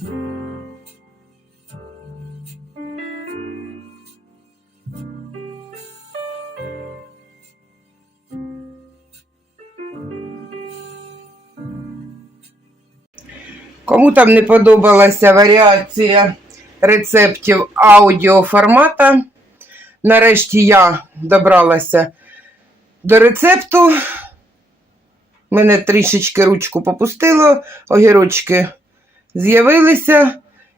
Кому там не подобалася варіація рецептів аудіоформата, нарешті я добралася до рецепту. Мене трішечки ручку попустило, огірочки з'явилися,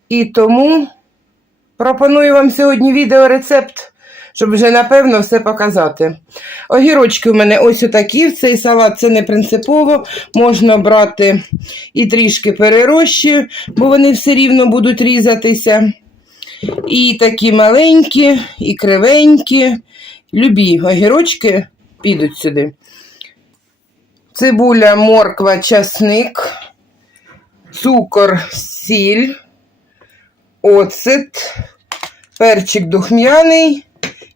і тому пропоную вам сьогодні відеорецепт, щоб вже напевно все показати. Огірочки у мене ось отакі. Цей салат це не принципово. Можна брати і трішки перерощі, бо вони все рівно будуть різатися. І такі маленькі, і кривенькі. Любі огірочки підуть сюди. Цибуля, морква, часник, цукор, сіль, оцет, перчик духмяний,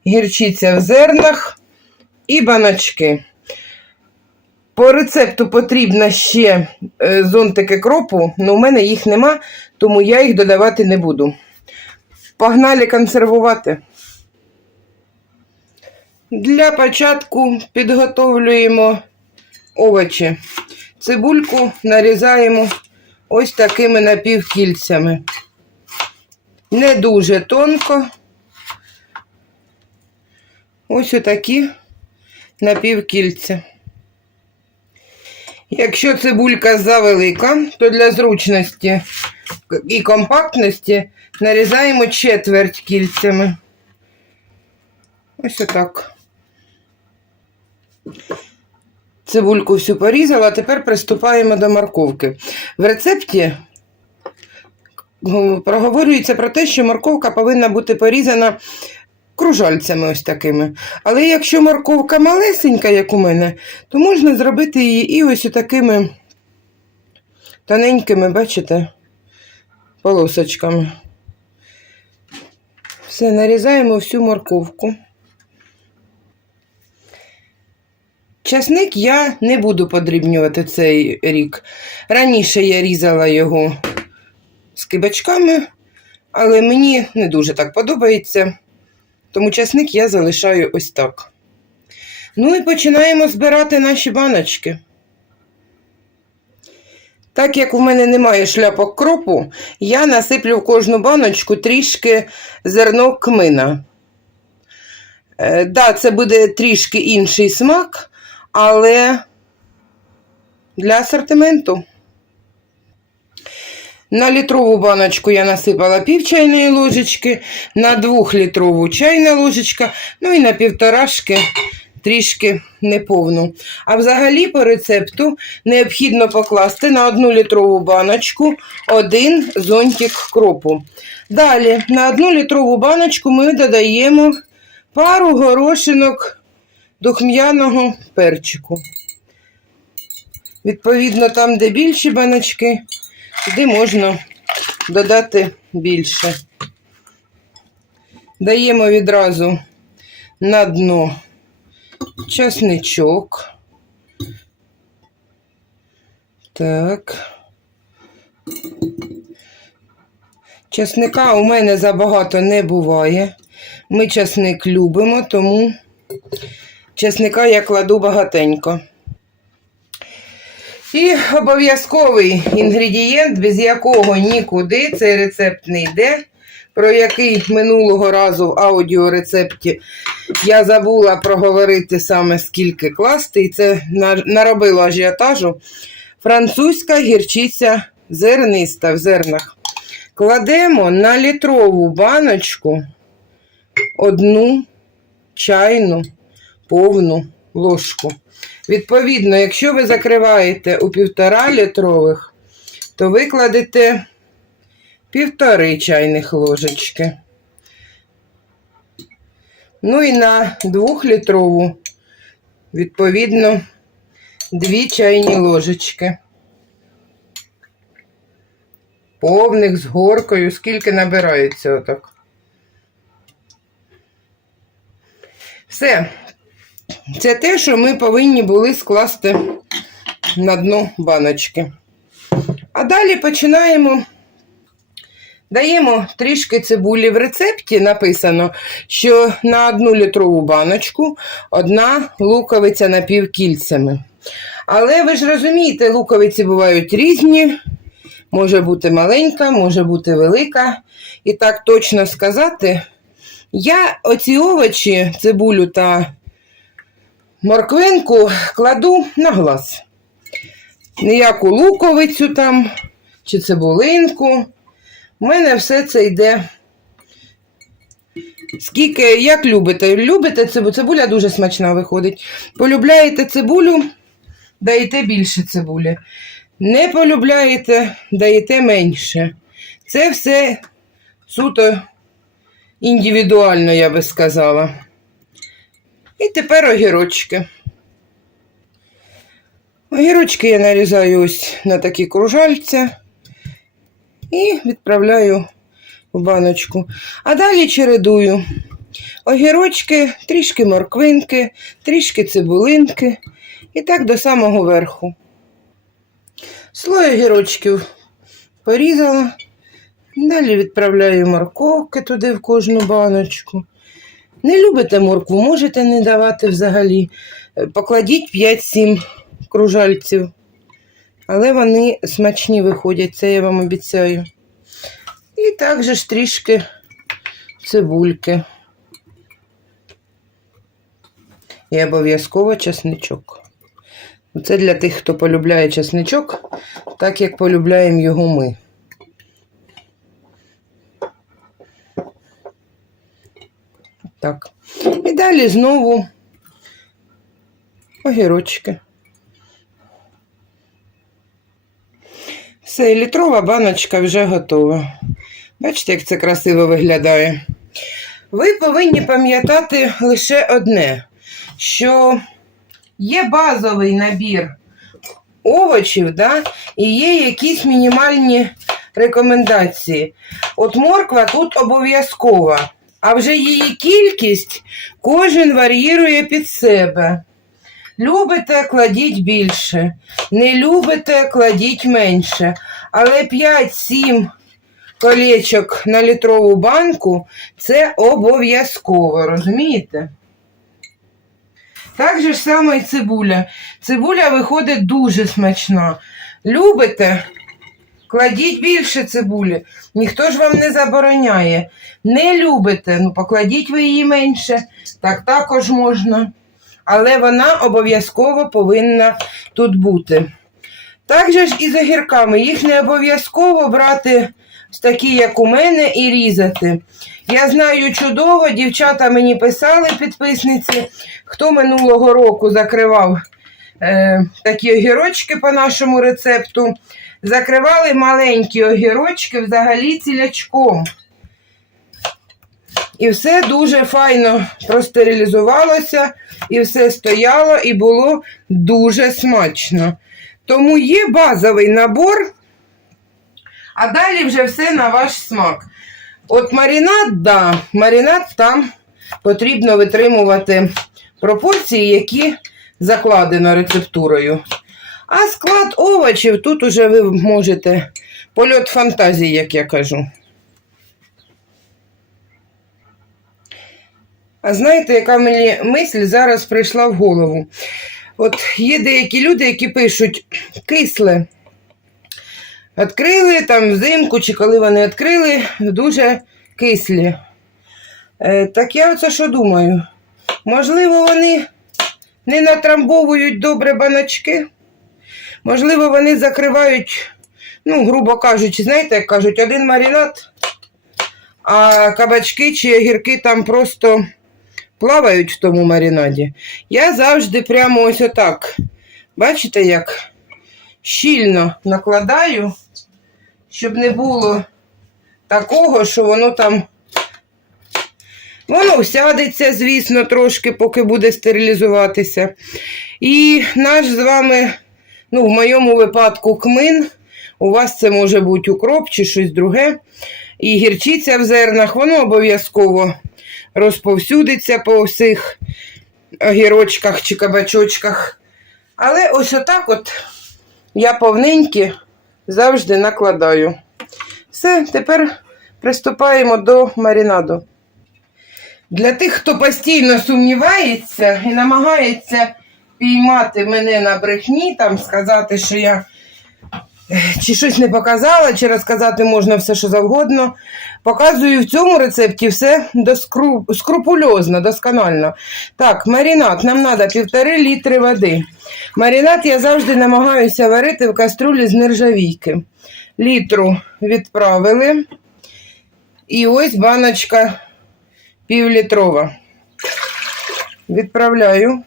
гірчиця в зернах і баночки. По рецепту потрібно ще е, зонтики кропу, але у мене їх нема, тому я їх додавати не буду. Погнали консервувати. Для початку підготовлюємо овочі. Цибульку нарізаємо ось такими напівкільцями. Не дуже тонко. Ось отакі напівкільця. Якщо цибулька завелика, то для зручності і компактності нарізаємо четверть кільцями. Ось отак. Цибульку всю порізала, а тепер приступаємо до морковки. В рецепті проговорюється про те, що морковка повинна бути порізана кружальцями ось такими. Але якщо морковка малесенька, як у мене, то можна зробити її і ось такими тоненькими, бачите, полосочками. Все, нарізаємо всю морковку. Часник я не буду подрібнювати цей рік. Раніше я різала його з кибачками, але мені не дуже так подобається. Тому часник я залишаю ось так. Ну і починаємо збирати наші баночки. Так як у мене немає шляпок кропу, я насиплю в кожну баночку трішки зерно кмина. Е, да, це буде трішки інший смак, але для асортименту. На літрову баночку я насипала пів чайної ложечки, на двохлітрову чайна ложечка, ну і на півторашки трішки неповну. А взагалі по рецепту необхідно покласти на одну літрову баночку один зонтик кропу. Далі на одну літрову баночку ми додаємо пару горошинок духм'яного перчику. Відповідно, там, де більші баночки, туди можна додати більше. Даємо відразу на дно часничок. Так. Часника у мене забагато не буває. Ми часник любимо, тому часника я кладу багатенько. І обов'язковий інгредієнт, без якого нікуди цей рецепт не йде, про який минулого разу в аудіорецепті я забула проговорити саме скільки класти, і це наробило ажіотажу. Французька гірчиця зерниста в зернах. Кладемо на літрову баночку одну чайну повну ложку. Відповідно, якщо ви закриваєте у півтора літрових, то ви кладете півтори чайних ложечки. Ну і на двохлітрову, відповідно, дві чайні ложечки. Повних з горкою, скільки набирається отак. Все. Це те, що ми повинні були скласти на дно баночки. А далі починаємо Даємо трішки цибулі в рецепті. Написано, що на одну літрову баночку одна луковиця напівкільцями. Але ви ж розумієте, луковиці бувають різні. Може бути маленька, може бути велика. І так точно сказати, я оці овочі, цибулю та морквинку кладу на глаз. Ніяку луковицю там чи цибулинку. У мене все це йде. Скільки, як любите, любите цибулю, цибуля дуже смачна виходить. Полюбляєте цибулю, даєте більше цибулі. Не полюбляєте, даєте менше. Це все суто індивідуально, я би сказала. І тепер огірочки. Огірочки я нарізаю ось на такі кружальця і відправляю в баночку. А далі чередую огірочки, трішки морквинки, трішки цибулинки і так до самого верху. Слой огірочків порізала. Далі відправляю морковки туди в кожну баночку. Не любите моркву, можете не давати взагалі. Е, Покладіть 5-7 кружальців. Але вони смачні виходять, це я вам обіцяю. І також ж трішки цибульки. І обов'язково чесничок. Це для тих, хто полюбляє чесничок, так як полюбляємо його ми. Так. І далі знову огірочки. Все, літрова баночка вже готова. Бачите, як це красиво виглядає. Ви повинні пам'ятати лише одне, що є базовий набір овочів, да, і є якісь мінімальні рекомендації. От морква тут обов'язкова, а вже її кількість кожен варіює під себе. Любите, кладіть більше. Не любите, кладіть менше. Але 5-7 колечок на літрову банку це обов'язково, розумієте? Так же ж саме і цибуля. Цибуля виходить дуже смачна. Любите? Кладіть більше цибулі. Ніхто ж вам не забороняє. Не любите, ну покладіть ви її менше. Так також можна але вона обов'язково повинна тут бути. Так же ж і з огірками. Їх не обов'язково брати такі, як у мене, і різати. Я знаю чудово, дівчата мені писали підписниці, хто минулого року закривав е, такі огірочки по нашому рецепту. Закривали маленькі огірочки взагалі цілячком. І все дуже файно простерилізувалося, і все стояло, і було дуже смачно. Тому є базовий набор, а далі вже все на ваш смак. От маринад, да, маринад там потрібно витримувати пропорції, які закладено рецептурою. А склад овочів тут уже ви можете польот фантазії, як я кажу. А знаєте, яка мені мисль зараз прийшла в голову? От є деякі люди, які пишуть кисле. Відкрили там взимку, чи коли вони відкрили, дуже кислі. Е, так я оце що думаю? Можливо, вони не натрамбовують добре баночки. Можливо, вони закривають, ну, грубо кажучи, знаєте, як кажуть, один маринад, а кабачки чи огірки там просто плавають в тому маринаді. Я завжди прямо ось отак. Бачите, як щільно накладаю, щоб не було такого, що воно там. Воно всядеться, звісно, трошки, поки буде стерилізуватися. І наш з вами, ну, в моєму випадку, кмин. У вас це може бути укроп чи щось друге. І гірчиця в зернах, воно обов'язково розповсюдиться по всіх огірочках чи кабачочках. Але ось отак от я повненькі завжди накладаю. Все, тепер приступаємо до маринаду. Для тих, хто постійно сумнівається і намагається піймати мене на брехні, там сказати, що я е, чи щось не показала, чи розказати можна все, що завгодно. Показую в цьому рецепті все доскру... скрупульозно, досконально. Так, маринад. Нам треба півтори літри води. Маринад я завжди намагаюся варити в каструлі з нержавійки. Літру відправили. І ось баночка півлітрова. Відправляю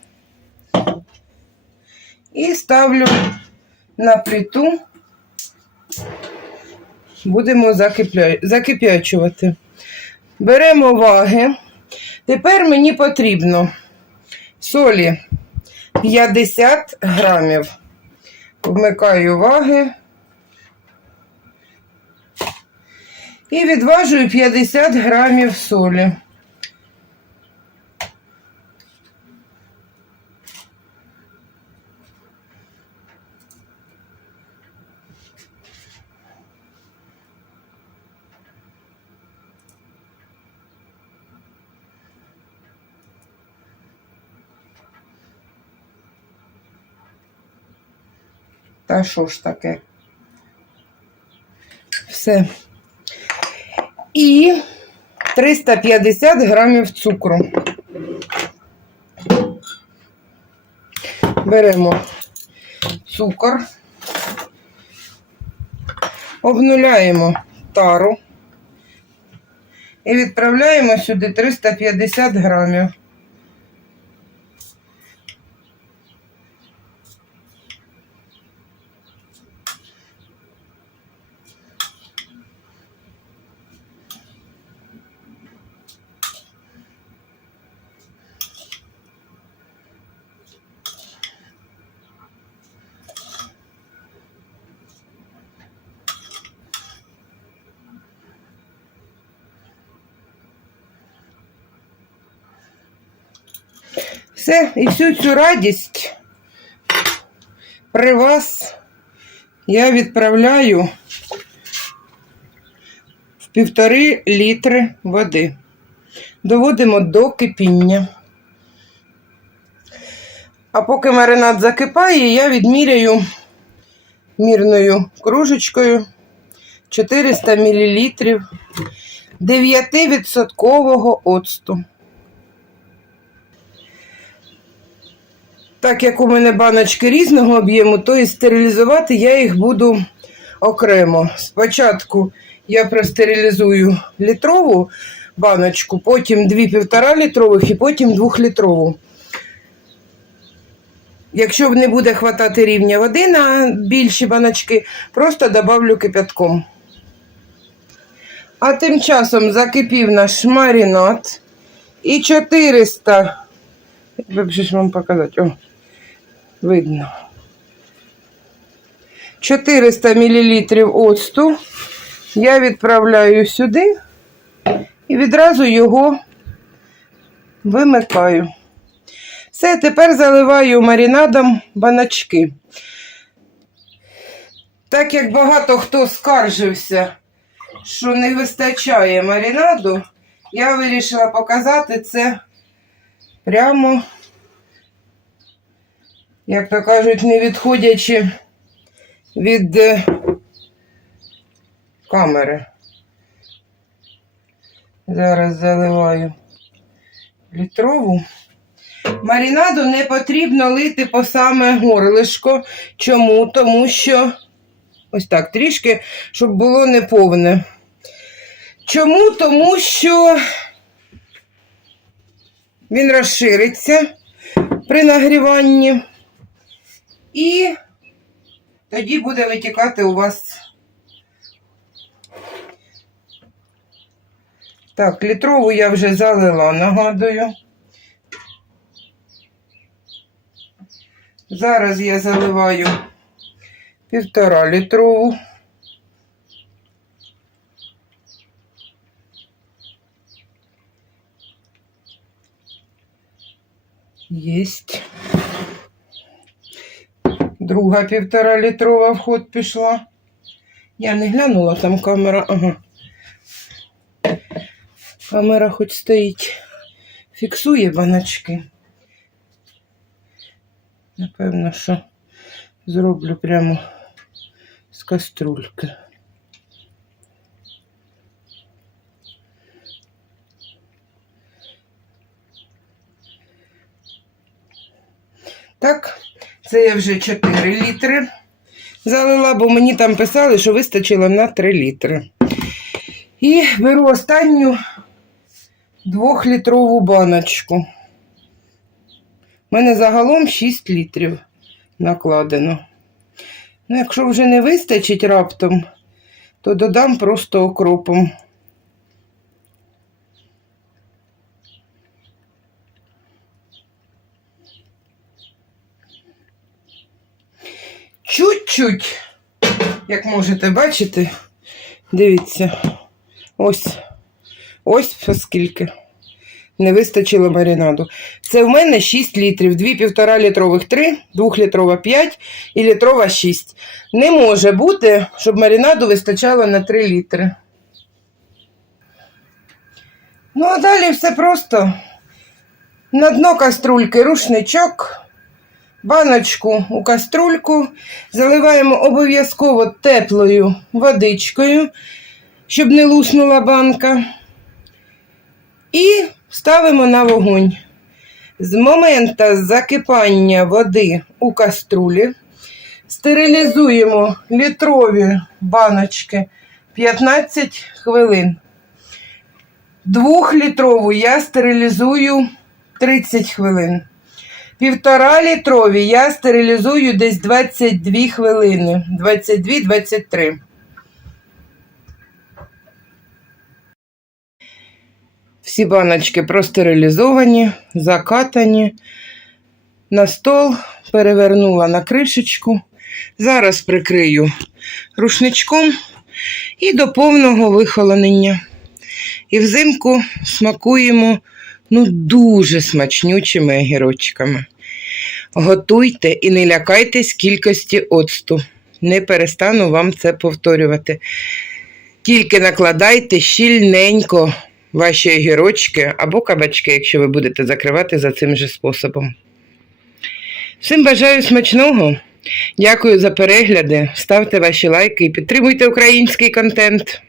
і ставлю на плиту. Будемо закип'ячувати. Беремо ваги. Тепер мені потрібно солі 50 грамів. Вмикаю ваги. І відважую 50 грамів солі. Та що ж таке? Все. І 350 грамів цукру. Беремо цукор, обнуляємо тару і відправляємо сюди 350 грамів. Все, і всю цю радість при вас я відправляю в півтори літри води. Доводимо до кипіння. А поки маринад закипає, я відміряю мірною кружечкою 400 мл 9% оцту. Так як у мене баночки різного об'єму, то і стерилізувати я їх буду окремо. Спочатку я простерилізую літрову баночку, потім дві півтора літрових і потім двохлітрову. Якщо не буде хватати рівня води на більші баночки, просто добавлю кипятком. А тим часом закипів наш маринад і 400. Як же ж вам показати? О, видно. 400 мл оцту я відправляю сюди і відразу його вимикаю. Все, тепер заливаю маринадом баночки. Так як багато хто скаржився, що не вистачає маринаду, я вирішила показати це прямо, як то кажуть, не відходячи від е, камери. Зараз заливаю літрову. Марінаду не потрібно лити по саме горлишко. Чому? Тому що ось так трішки, щоб було неповне. Чому? Тому що він розшириться при нагріванні, і тоді буде витікати у вас. Так, літрову я вже залила, нагадую. Зараз я заливаю півтора літрову. Єсть. Друга півтора літрова в ход пішла. Я не глянула, там камера. Ага. Камера хоч стоїть, фіксує баночки. Напевно, що зроблю прямо з каструльки. Так, це я вже 4 літри залила, бо мені там писали, що вистачило на 3 літри. І беру останню двохлітрову баночку. У мене загалом 6 літрів накладено. Ну, якщо вже не вистачить раптом, то додам просто окропом. Чуть-чуть, як можете бачити, дивіться, ось, ось оскільки не вистачило маринаду. Це в мене 6 літрів, 2 півтора літрових 3, 2 літрова 5 і літрова 6. Не може бути, щоб маринаду вистачало на 3 літри. Ну, а далі все просто. На дно каструльки рушничок, баночку у каструльку, заливаємо обов'язково теплою водичкою, щоб не луснула банка. І ставимо на вогонь. З моменту закипання води у каструлі стерилізуємо літрові баночки 15 хвилин. Двохлітрову я стерилізую 30 хвилин. Півтора літрові я стерилізую десь 22 хвилини. 22-23. Всі баночки простерилізовані, закатані. На стол перевернула на кришечку. Зараз прикрию рушничком і до повного вихолонення. І взимку смакуємо ну, дуже смачнючими огірочками. Готуйте і не лякайтесь кількості оцту. Не перестану вам це повторювати. Тільки накладайте щільненько ваші огірочки або кабачки, якщо ви будете закривати за цим же способом. Всім бажаю смачного. Дякую за перегляди. Ставте ваші лайки і підтримуйте український контент.